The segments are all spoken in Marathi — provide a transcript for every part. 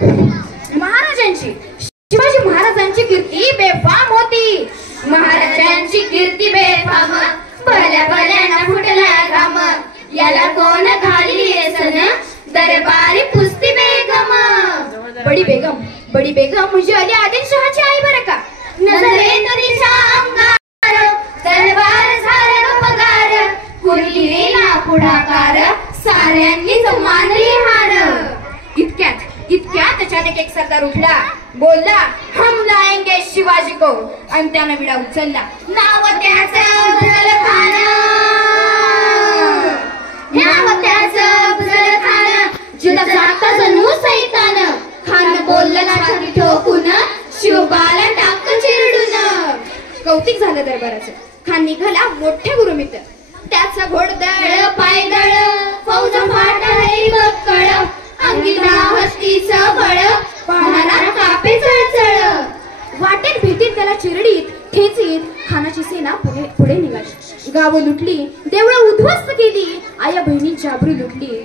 महाराजांची शिवाजी महाराजांची कीर्ती बेफाम होती. महाराजांची कीर्ती बेफाम, भल्या भल्याना फुटला घाम, याला कोण घाली सन दरबारी पुस्ती बेगम. बडी बेगम म्हणजे अली आदिलशहाची आई बरं का. नजरेत दिशा अंगार, दरबार झाला पगार, कुरली ना पुढाकार, साऱ्यांनीच मानली हार. इतक्यात अचानक एक सरदार उठला, बोलला हम लाएंगे शिवाजी को, आणि त्यानं विडा उचलला. नाव त्याचं अफजल खान, नाव त्याचं अफजल खान, जिथं जाता जणू सैतान. खान बोलला छाती ठोकून, शिवबाला टाक चिरडून. कौतिक झालं दरबाराचं. खान निघाला मोठे गुरुमित्र, त्याचा घोडदळ पायदळ, फौज फाट बक्कळ, अंगिरा हस्तीचं बळ, पाहणारा कापे चळचळ. वाटेत भेटीत त्याला चिरडीत ठेचीत खानाची सेना पुढे निघाली. गावं लुटली, देवळं उद्ध्वस्त केली, आया बहिणींची आबरू लुटली.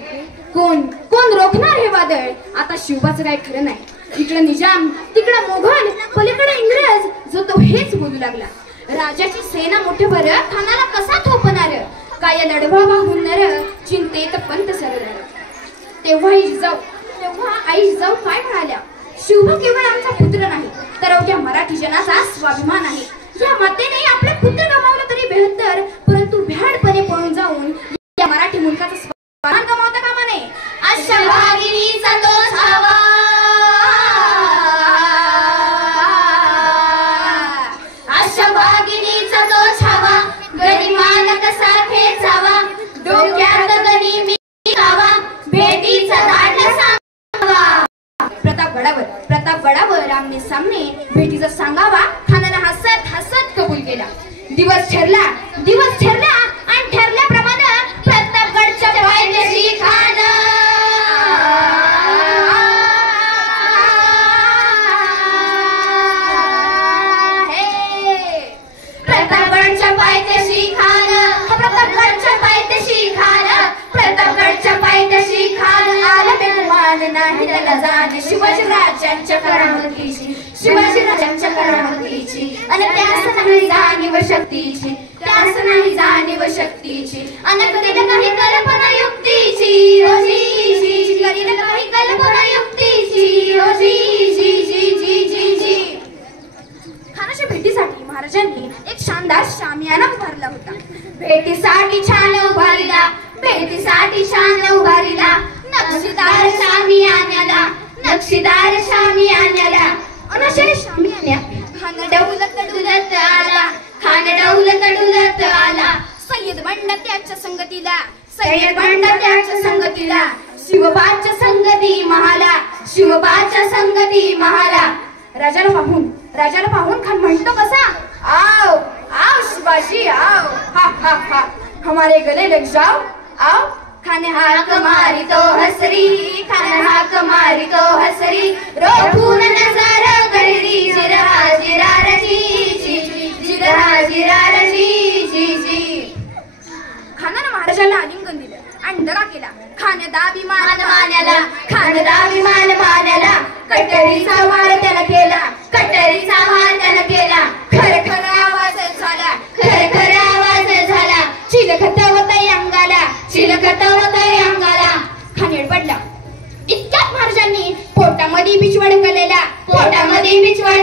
कोण रोखणार हे वादळ? आता शिवबाचं काय खरं नाही. इकडं निजाम, तिकडं मोघल, पलीकडे इंग्रज, जो तो हेच बोलू लागला. राजाची सेना मोठेवर, खानाला कसा थोपणार? काय लढवा वाहून नर, चिंतेत पंत सरदार. तेव्हा आई जाऊ काय म्हणाल्या, शिवबा केवळ आमचा पुत्र नाही, तर अवघ्या मराठी जनाचा स्वाभिमान आहे. या मातेने आपले पुत्र गमावलं तरी बेहत्तर, परंतु भ्याडपणे पळून जाऊन या मराठी मुलकाचा स्वाभिमान गमावता कामा नये. अशा भागिनीचा तो छावा, अशा भागिनीचा तो छावा, गरिमान कसा खेचावा, डोक्यात गनिमी गावा, भेटीचा धाड सांगावा. प्रतापगडावर आमने सामने भेटीचा सांगावा खानाला हसत हसत कबूल केला. दिवस ठरला आणि ठरल्याप्रमाणे प्रतापगडच्या पायथ्याशी खान, प्रतापगडच्या पायथ्याशी खान, प्रतापगडच्या पायथ्याशी खान, प्रतापगडच्या पायथ्याशी खान. आला बेमान नाही त्याला जाण शिवाजीराजांच्या करामतीची, शिवाजीराजांच्या करामतीची. आणि त्यास नाही जाणीव शक्तीची, त्यास नाही जाणीव शक्तीची. आणि करील काही कल्पना युक्तीची, ओ जी जी, करील काही कल्पना युक्तीची, ओ जी जी जी जी जी जी. खानाच्या भेटीसाठी महाराजांनी एक शानदार शामियाना उभारला होता. भेटीसाठी छान उभारला, भेटीसाठी छान उभारला, नक्षीदार शामियान्याला, नक्षीदार शामियान्याला. अनशे शामियान्यात खान डौलत डुलत आला, खान डौलत डुलत आला. सय्यद बंड त्याच्या संगतीला, सय्यद बंड त्याच्या संगतीला, शिवबाच्या संगती महाला, शिवबाच्या संगती महाला. राजाला पाहून खान म्हणतो कसा, आओ आओ शिवाजी आओ, हा हा हा हमारे गले लग जाओ आओ. खान हाक मारी तो हसरी, खान हाक मारी तो हसरी, रोखून नजर कररी, जिरहा जिरार जी जी, जिरहा जिरार जी जी जी. खानानं महाराजांना आलिंगन दिलं आणि दगा केला. खान दाभिमान मान्याला, खान दाभिमान मान्याला, कटरीचा वार त्याला केला, कटरीचा वार त्याला केला. खर आवाज झाला, खर आवाज झाला, चिलखत होतय अंगाला, चिलखत होतय अंगाला. खान पडला. इतक्यात महाराजांनी पोटामध्ये बिचवड केलेला, पोटामध्ये बिचवड